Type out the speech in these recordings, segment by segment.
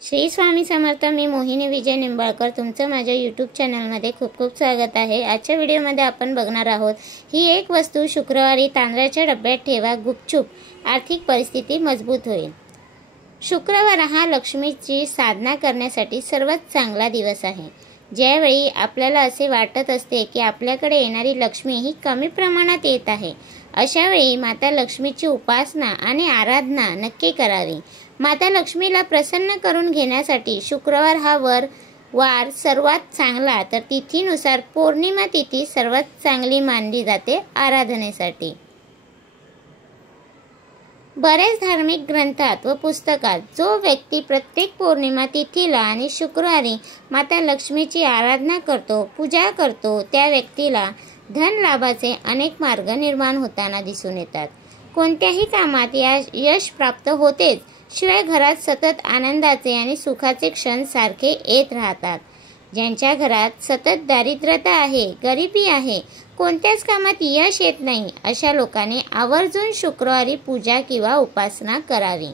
श्री स्वामी समर्थ। मी मोहिनी विजय निंबाळकर तुमचं माझ्या यूट्यूब चॅनलमध्ये खूप खूप स्वागत आहे। आजच्या व्हिडिओमध्ये आपण बघणार आहोत ही एक वस्तू शुक्रवारी तांदळाच्या डब्यात ठेवा, गुपचूप आर्थिक परिस्थिती मजबूत होईल। शुक्रवार हा लक्ष्मीची साधना करण्यासाठी सर्वात चांगला दिवस आहे। ज्यावेळी आपल्याला असे वाटत असते की आपल्याकडे येणारी लक्ष्मी ही कमी प्रमाणात येत आहे, अशा वेळी माता लक्ष्मीची उपासना आणि आराधना नक्की करावी। माता लक्ष्मीला प्रसन्न करून घेण्यासाठी शुक्रवार हा वार सर्वात चांगला, तर तिथीनुसार पौर्णिमा तिथी सर्वात चांगली मानली जाते आराधनेसाठी। बरेच धार्मिक ग्रंथात व पुस्तकात जो व्यक्ती प्रत्येक पौर्णिमा तिथीला आणि शुक्रवारी माता लक्ष्मीची आराधना करतो, पूजा करतो, त्या व्यक्तीला धन लाभाचे अनेक मार्ग निर्माण होताना दिसून येतात। कोणत्याही कामात यश प्राप्त होतेच, शिवाय घरात सतत आनंदाचे आणि सुखाचे क्षण सारखे येत राहतात। ज्यांच्या घरात सतत दारिद्र्यता आहे, गरिबी आहे, कोणत्याच कामात यश येत नाही, अशा लोकांनी आवर्जून शुक्रवारी पूजा किंवा उपासना करावी।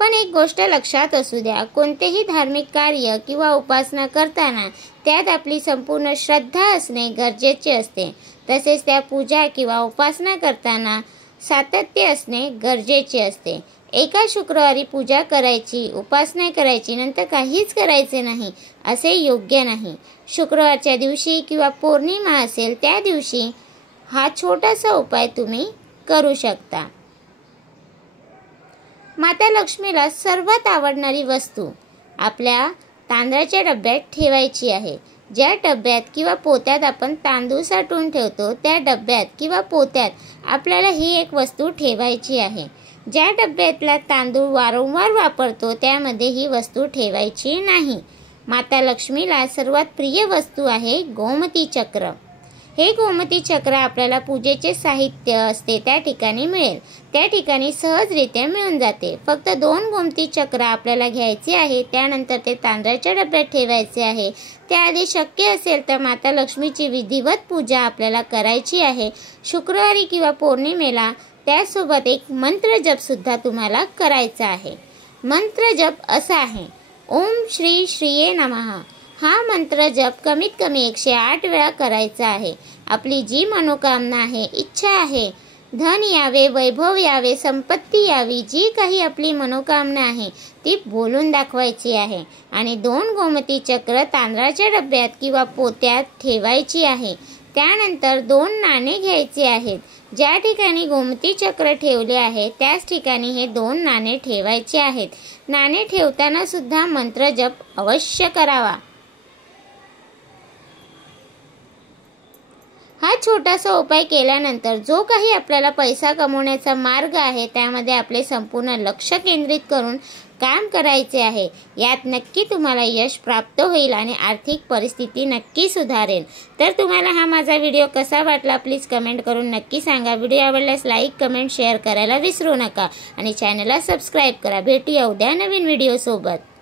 पण एक गोष्ट लक्षात असू द्या, कोणतेही धार्मिक कार्य किंवा उपासना करताना त्यात आपली संपूर्ण श्रद्धा असणे गरजेचे असते। तसेच त्या पूजा किंवा उपासना करताना सातत्य असणे गरजेचे असते। एका शुक्रवारी पूजा करायची, उपासना करायची, नंतर काहीच करायचे नाही असे योग्य नाही। शुक्रवारच्या दिवशी किंवा पौर्णिमा असेल त्या दिवशी हा छोटासा उपाय तुम्ही करू शकता। माता लक्ष्मीला सर्वात आवडणारी वस्तू आपल्या तांदळाच्या डब्यात ठेवायची आहे। ज्या डब्यात किंवा पोत्यात आपण तांदूळ साठवून ठेवतो, त्या डब्यात किंवा पोत्यात आपल्याला ही एक वस्तू ठेवायची आहे। ज्या डब्यातला तांदूळ वारंवार वापरतो त्यामध्ये ही वस्तू ठेवायची नाही। माता लक्ष्मीला सर्वात प्रिय वस्तू आहे गोमती चक्र। हे गोमती चक्र आपल्याला पूजेचे साहित्य असते त्या ठिकाणी मिळेल, त्या ठिकाणी सहजरित्या मिळून जाते। फक्त 2 गोमती चक्र आपल्याला घ्यायचे आहे, त्यानंतर ते तांदळाच्या डब्यात ठेवायचे आहे। त्याआधी शक्य असेल तर माता लक्ष्मीची विधिवत पूजा आपल्याला करायची आहे शुक्रवारी किंवा पौर्णिमेला। त्यासोबत एक मंत्र जप सुद्धा तुम्हाला करायचा आहे। मंत्र जप असा आहे, ओम श्री श्रीये नमः। हा मंत्र जप कमीत कमी 108 वेळा करायचा आहे। आपली जी मनोकामना आहे, इच्छा आहे, धन यावे, वैभव यावे, संपत्ती यावी, जी काही आपली मनोकामना आहे ती बोलून दाखवायची आहे आणि 2 गोमती चक्र तांदळाच्या डब्यात किंवा पोत्यात ठेवायची आहे। त्यानंतर 2 नाणे घ्यायचे आहेत। ज्या ठिकाणी गोमती चक्र ठेवले आहे त्याच ठिकाणी हे 2 नाणे ठेवायचे आहेत। नाणे ठेवताना सुद्धा मंत्र जप अवश्य करावा। हा छोटासा उपाय केल्यानंतर जो काही आपल्याला पैसा कमवण्याचा मार्ग आहे त्यामध्ये आपले संपूर्ण लक्ष केंद्रित करून काम करायचे आहे। यात नक्की तुम्हाला यश प्राप्त होईल आणि आर्थिक परिस्थिती नक्की सुधारेल। तर तुम्हाला हा माझा व्हिडिओ कसा वाटला प्लीज कमेंट करून नक्की सांगा। व्हिडिओ आवडल्यास लाईक, कमेंट, शेअर करायला विसरू नका आणि चॅनलला सबस्क्राईब करा। भेटूया उद्या नवीन व्हिडिओ सोबत।